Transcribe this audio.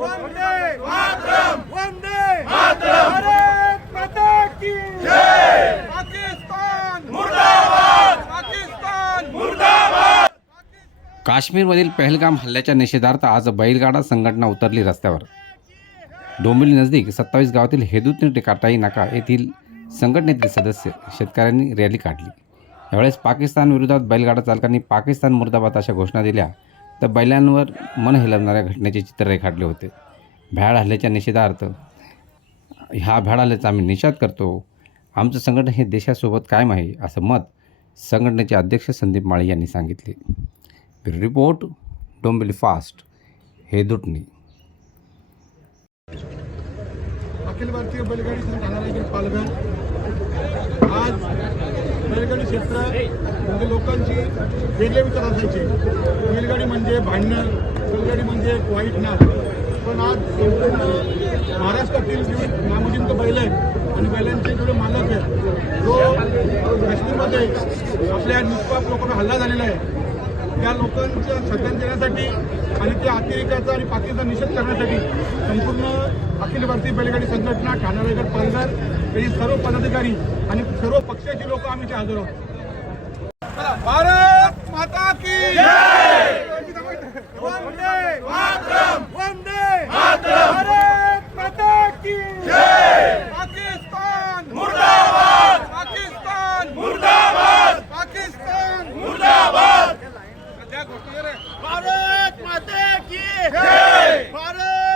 वंदे मातरम. वंदे मातरम. भारत माता की जय. पाकिस्तान. मुर्दाबाद. पाकिस्तान. मुर्दाबाद. काश्मीरमधील पहलगाम हल्ल्याच्या निषेधार्थ आज बैलगाडा संघटना उतरली रस्त्यावर. डोंबिवली नजदीक सत्तावीस गावातील हेदुतनी टिकाटाई नाका येथील संघटनेतील सदस्य शेतकऱ्यांनी रॅली काढली. यावेळेस पाकिस्तान विरोधात बैलगाडा चालकांनी पाकिस्तान मुर्दाबाद अशा घोषणा दिल्या. तर बैलांवर मन हेलवणाऱ्या घटनेचे चित्र रेखाटले होते. भ्याड हल्ल्याच्या निषेधार्थ ह्या भ्याड हल्ल्याचा आम्ही निषेध करतो. आमचं संघटन हे देशासोबत कायम आहे असं मत संघटनेचे अध्यक्ष संदीप माळी यांनी सांगितले. रिपोर्ट डोंबिवली फास्ट हे दुटणी अखिल भारतीय बैलगाडी संघ पालघर. आज बैलगाडी क्षेत्र म्हणजे लोकांची वेगळे विचार असायचे. म्हणजे भांडणं बैलगाडी म्हणजे एक वाईट नाव पण आज संपूर्ण महाराष्ट्रातील जे नामजिंत बैल आहेत आणि बैलांचे जेवढे मालक आहेत जो काश्मीरमध्ये आपल्या निष्पाप लोकांना हल्ला झालेला आहे त्या लोकांच्या श्रद्धांजली देण्यासाठी आणि त्या अतिरेकाचा आणि पाकिस्तान निषेध करण्यासाठी संपूर्ण अखिल भारतीय बैलगाडी संघटना ठाणारेगड पालघर हे सर्व पदाधिकारी आणि सर्व पक्षाची लोक आम्ही इथे हजर आहोत. भारत माता की वंदे मातरम वंदे मातरम भारत माता की पाकिस्तान मुर्दाबाद पाकिस्तान मुर्दाबाद पाकिस्तान मुर्दाबाद भारत माते की भारत